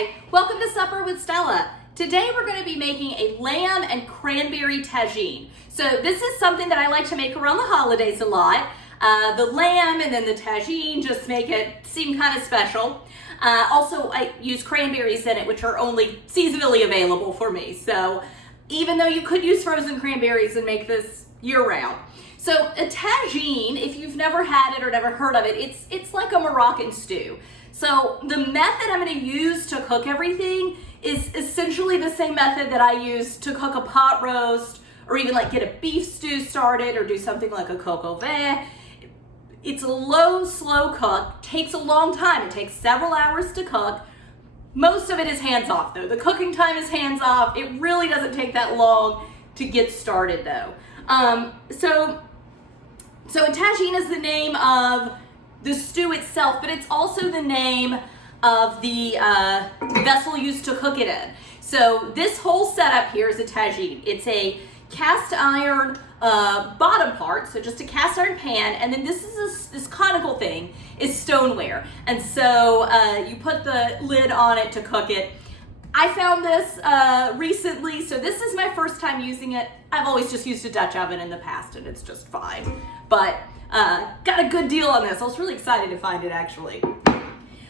Hi, welcome to Supper with Stella. Today we're going to be making a lamb and cranberry tagine. So this is something that I like to make around the holidays a lot. The lamb and then the tagine just make it seem kind of special. Also, I use cranberries in it, which are only seasonally available for me. So even though you could use frozen cranberries and make this year-round. So a tagine, if you've never had it or never heard of it, it's like a Moroccan stew. So the method I'm going to use to cook everything is essentially the same method that I use to cook a pot roast or even like get a beef stew started or do something like a coq au vin. It's a low, slow cook, takes a long time. It takes several hours to cook. Most of it is hands off though. The cooking time is hands off. It really doesn't take that long to get started though. So a tagine is the name of the stew itself, but it's also the name of the vessel used to cook it in. So this whole setup here is a tagine. It's a cast iron bottom part, so just a cast iron pan, and then this conical thing is stoneware. And so you put the lid on it to cook it. I found this recently, so this is my first time using it. I've always just used a Dutch oven in the past and it's just fine. But got a good deal on this. I was really excited to find it actually.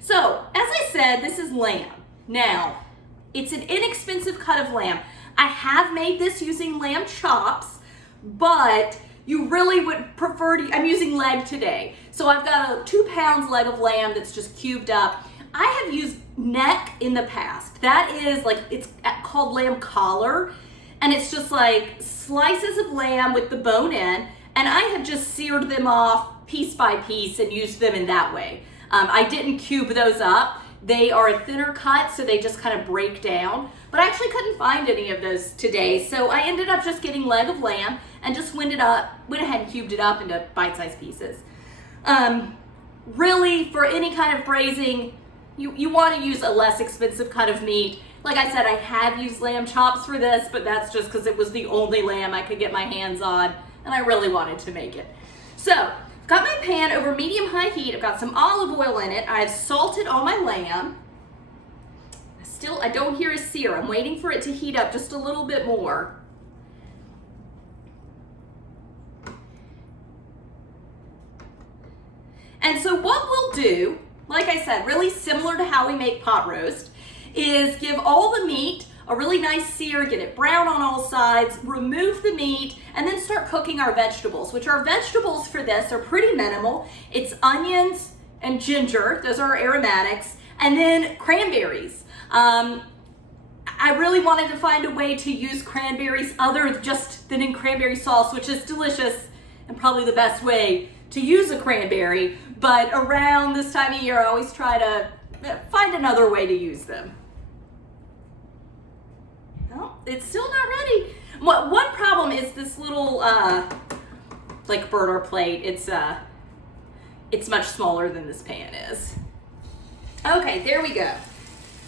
So, as I said, this is lamb. Now, it's an inexpensive cut of lamb. I have made this using lamb chops, but you really would prefer to, I'm using leg today. So I've got a 2 pounds leg of lamb that's just cubed up. I have used neck in the past. That is like, it's called lamb collar, and it's just like slices of lamb with the bone in, and I have just seared them off piece by piece and used them in that way. I didn't cube those up. They are a thinner cut, so they just kind of break down. But I actually couldn't find any of those today, so I ended up just getting leg of lamb and just went ahead and cubed it up into bite-sized pieces. Really, for any kind of braising, you want to use a less expensive cut of meat. Like I said, I have used lamb chops for this, but that's just because it was the only lamb I could get my hands on, and I really wanted to make it. So, I've got my pan over medium-high heat. I've got some olive oil in it. I've salted all my lamb. Still, I don't hear a sear. I'm waiting for it to heat up just a little bit more. And so what we'll do, like I said, really similar to how we make pot roast, is give all the meat a really nice sear, get it brown on all sides, remove the meat, and then start cooking our vegetables, which our vegetables for this are pretty minimal. It's onions and ginger, those are our aromatics, and then cranberries. I really wanted to find a way to use cranberries other just than in cranberry sauce, which is delicious and probably the best way to use a cranberry, but around this time of year I always try to find another way to use them. Oh, it's still not ready. One problem is this little like burner plate. It's much smaller than this pan is. Okay, there we go.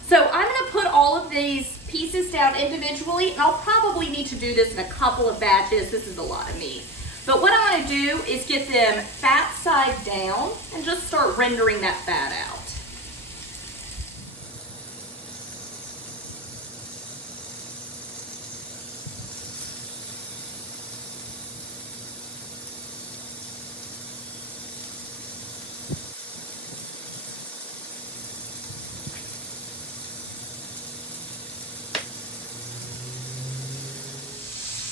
So I'm going to put all of these pieces down individually, and I'll probably need to do this in a couple of batches. This is a lot of meat. But what I want to do is get them fat side down and just start rendering that fat out.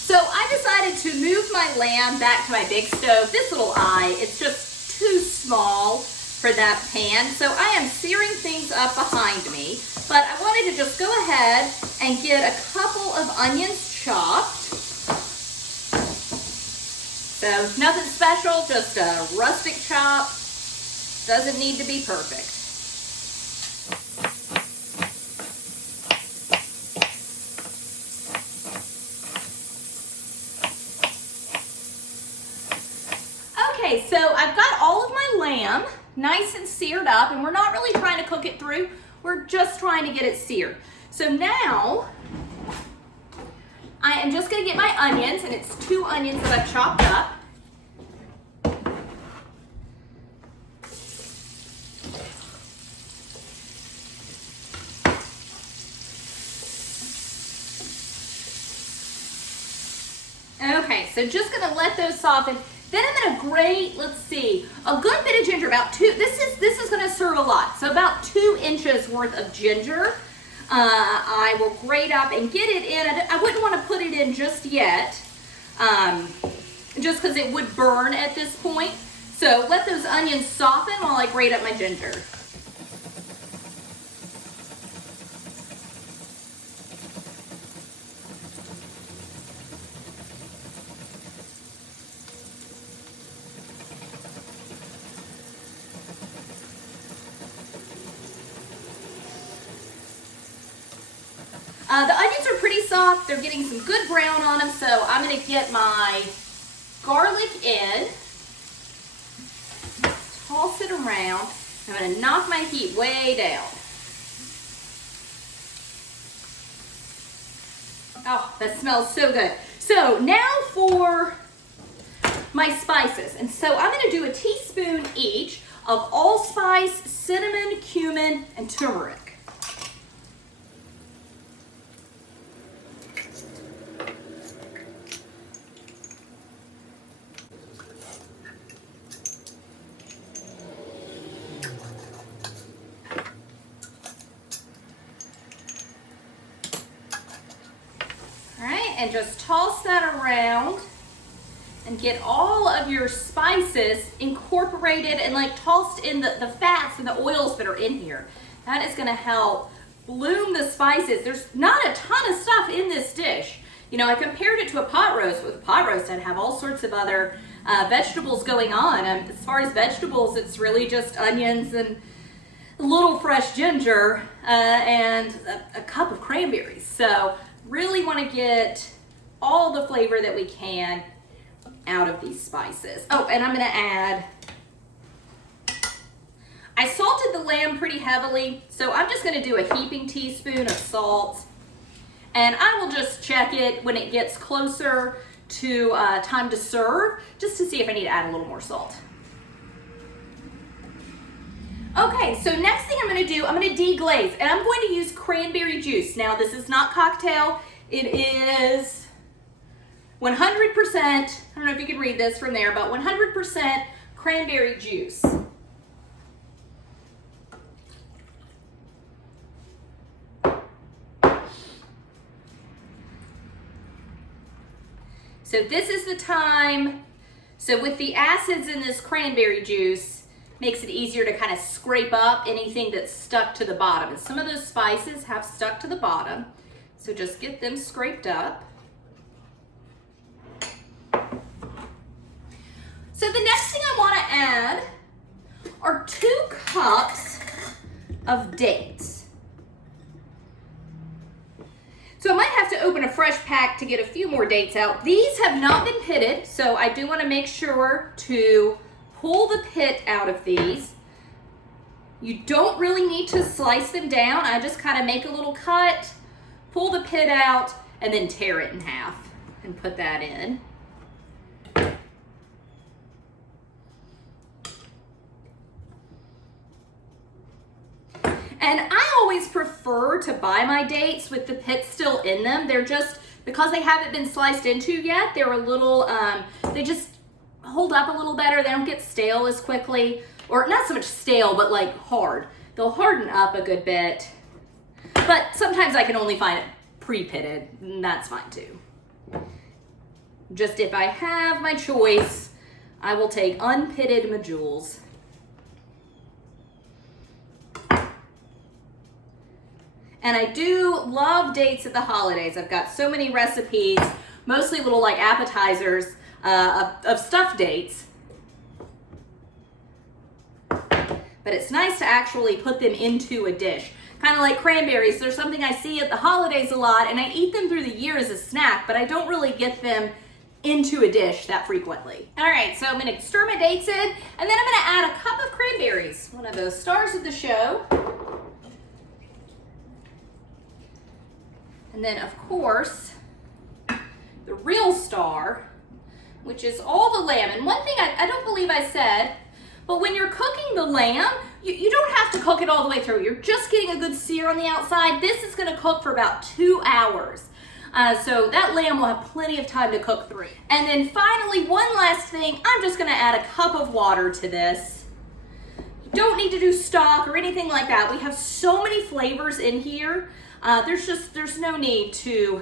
So I decided to move my lamb back to my big stove. This little eye, it's just too small for that pan. So I am searing things up behind me, but I wanted to just go ahead and get a couple of onions chopped. So nothing special, just a rustic chop. Doesn't need to be perfect. Okay, so I've got all of my lamb nice and seared up, and we're not really trying to cook it through. We're just trying to get it seared. So now I am just going to get my onions, and it's 2 onions that I've chopped up. Okay, so just gonna let those soften. Then I'm gonna grate, let's see, a good bit of ginger, about this is gonna serve a lot. So about 2 inches worth of ginger. I will grate up and get it in. I wouldn't want to put it in just yet, just because it would burn at this point. So let those onions soften while I grate up my ginger. The onions are pretty soft. They're getting some good brown on them, so I'm going to get my garlic in, toss it around. I'm going to knock my heat way down. Oh, that smells so good. So now for my spices. And so I'm going to do a teaspoon each of allspice, cinnamon, cumin, and turmeric. And just toss that around and get all of your spices incorporated and like tossed in the fats and the oils that are in here. That is going to help bloom the spices. There's not a ton of stuff in this dish. You know, I compared it to a pot roast. With a pot roast, I'd have all sorts of other vegetables going on. As far as vegetables, it's really just onions and a little fresh ginger and a cup of cranberries. So really want to get all the flavor that we can out of these spices. Oh, and I'm going to add, I salted the lamb pretty heavily, so I'm just going to do a heaping teaspoon of salt, and I will just check it when it gets closer to time to serve, just to see if I need to add a little more salt. Okay, so next thing I'm going to do, I'm going to deglaze, and I'm going to use cranberry juice. Now, this is not cocktail. It is 100%, I don't know if you can read this from there, but 100% cranberry juice. So this is the time, so with the acids in this cranberry juice, makes it easier to kind of scrape up anything that's stuck to the bottom. And some of those spices have stuck to the bottom, so just get them scraped up. So the next thing I want to add are 2 cups of dates. So I might have to open a fresh pack to get a few more dates out. These have not been pitted, so I do want to make sure to pull the pit out of these. You don't really need to slice them down. I just kind of make a little cut, pull the pit out, and then tear it in half and put that in. And I always prefer to buy my dates with the pit still in them. They're just, because they haven't been sliced into yet, they're a little, they just hold up a little better. They don't get stale as quickly, or not so much stale, but like hard. They'll harden up a good bit. But sometimes I can only find it pre-pitted, and that's fine too. Just if I have my choice, I will take unpitted medjool. And I do love dates at the holidays. I've got so many recipes, mostly little like appetizers of stuffed dates. But it's nice to actually put them into a dish. Kind of like cranberries. They're something I see at the holidays a lot, and I eat them through the year as a snack, but I don't really get them into a dish that frequently. All right, so I'm gonna stir my dates in, and then I'm gonna add a cup of cranberries, one of those stars of the show. And then, of course, the real star, which is all the lamb. And one thing I don't believe I said, but when you're cooking the lamb, you don't have to cook it all the way through. You're just getting a good sear on the outside. This is going to cook for about 2 hours. So that lamb will have plenty of time to cook through. And then finally, one last thing, I'm just gonna add a cup of water to this. You don't need to do stock or anything like that. We have so many flavors in here. There's no need to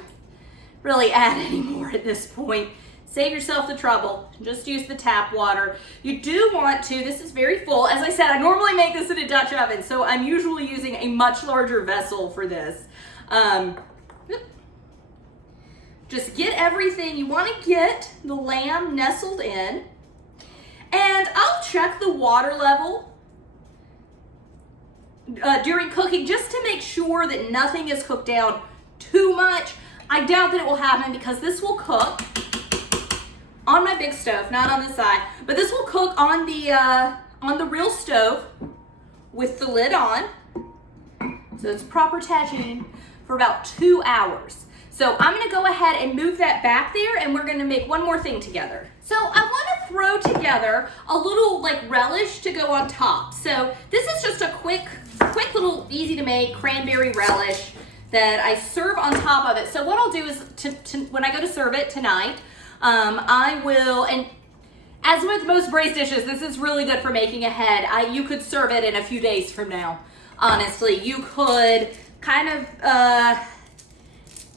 really add any more at this point. Save yourself the trouble. Just use the tap water. You do want to, this is very full. As I said, I normally make this in a Dutch oven, so I'm usually using a much larger vessel for this. Just get everything. You want to get the lamb nestled in. And I'll check the water level during cooking just to make sure that nothing is cooked down too much. I doubt that it will happen because this will cook on my big stove, not on the side, but this will cook on the real stove with the lid on. So it's proper tagine for about 2 hours. So I'm gonna go ahead and move that back there, and we're gonna make one more thing together. So I wanna throw together a little like relish to go on top. So this is just a quick little easy to make cranberry relish that I serve on top of it. So what I'll do is when I go to serve it tonight, I will, and as with most braised dishes, this is really good for making ahead. You could serve it in a few days from now. Honestly, you could kind of,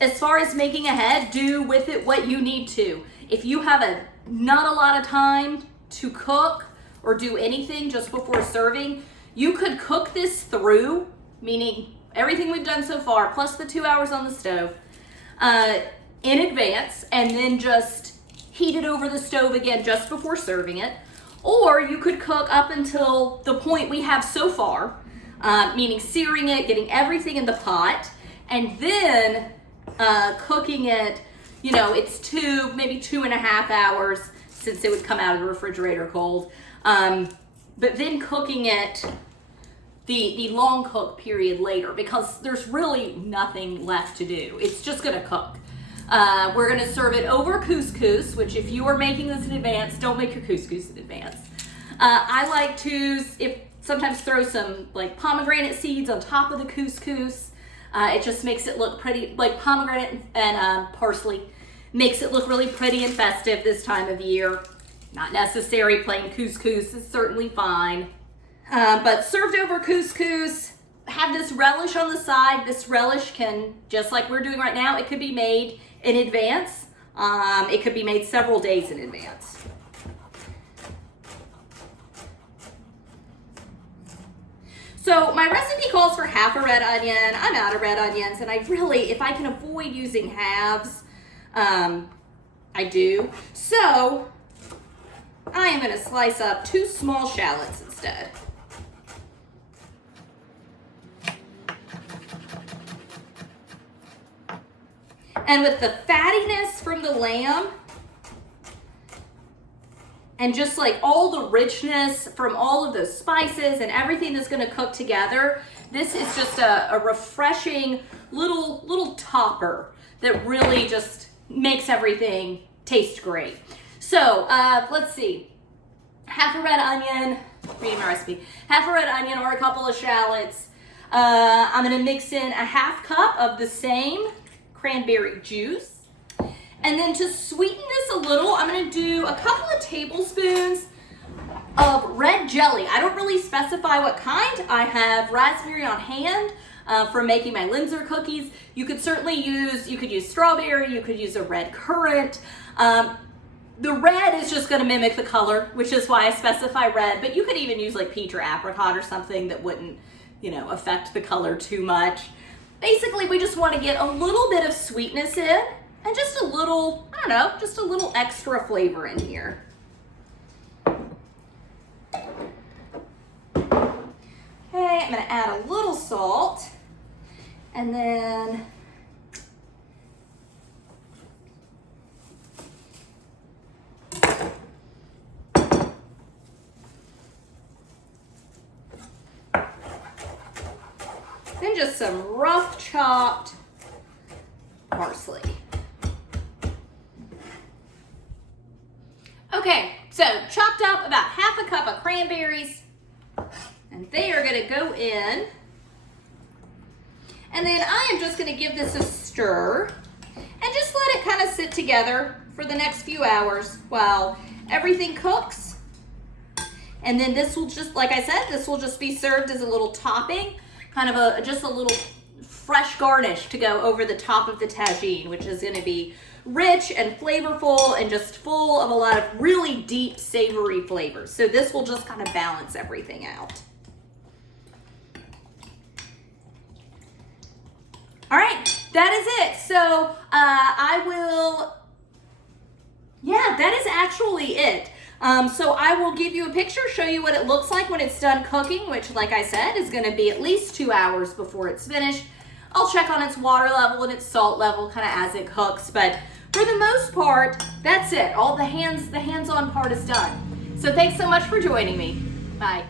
as far as making ahead, do with it what you need to. If you have not a lot of time to cook or do anything just before serving, you could cook this through, meaning everything we've done so far, plus the 2 hours on the stove, in advance, and then just heat it over the stove again just before serving it. Or you could cook up until the point we have so far, meaning searing it, getting everything in the pot, and then cooking it, you know, it's maybe 2.5 hours since it would come out of the refrigerator cold. But then cooking it the long cook period later, because there's really nothing left to do. It's just gonna cook. We're gonna serve it over couscous, which if you are making this in advance, don't make your couscous in advance. I like to sometimes throw some like pomegranate seeds on top of the couscous. It just makes it look pretty, like pomegranate and parsley makes it look really pretty and festive this time of year. Not necessary, plain couscous is certainly fine. But served over couscous, have this relish on the side. This relish can, just like we're doing right now, it could be made in advance. It could be made several days in advance. So my recipe calls for half a red onion. I'm out of red onions, and I really, if I can avoid using halves, I do. So I am gonna slice up 2 small shallots instead. And with the fattiness from the lamb and just like all the richness from all of those spices and everything that's gonna cook together, this is just a refreshing little topper that really just makes everything taste great. So let's see, half a red onion, reading my recipe, half a red onion or a couple of shallots. I'm gonna mix in a half cup of the same cranberry juice. And then to sweeten this a little, I'm gonna do a couple of tablespoons of red jelly. I don't really specify what kind. I have raspberry on hand for making my Linzer cookies. You could certainly use strawberry, you could use a red currant. The red is just gonna mimic the color, which is why I specify red, but you could even use like peach or apricot or something that wouldn't, affect the color too much. Basically, we just want to get a little bit of sweetness in and just a little, just a little extra flavor in here. Okay, I'm gonna add a little salt and then just some rough chopped parsley. Okay, so chopped up about half a cup of cranberries, and they are gonna go in. And then I am just gonna give this a stir and just let it kind of sit together for the next few hours while everything cooks. And then this will just, like I said, this will just be served as a little topping, kind of just a little fresh garnish to go over the top of the tagine, which is going to be rich and flavorful and just full of a lot of really deep savory flavors. So this will just kind of balance everything out. All right, that is it. So that is actually it. So I will give you a picture, show you what it looks like when it's done cooking, which, like I said, is going to be at least 2 hours before it's finished. I'll check on its water level and its salt level kind of as it cooks, but for the most part, that's it. All the hands-on part is done. So thanks so much for joining me. Bye.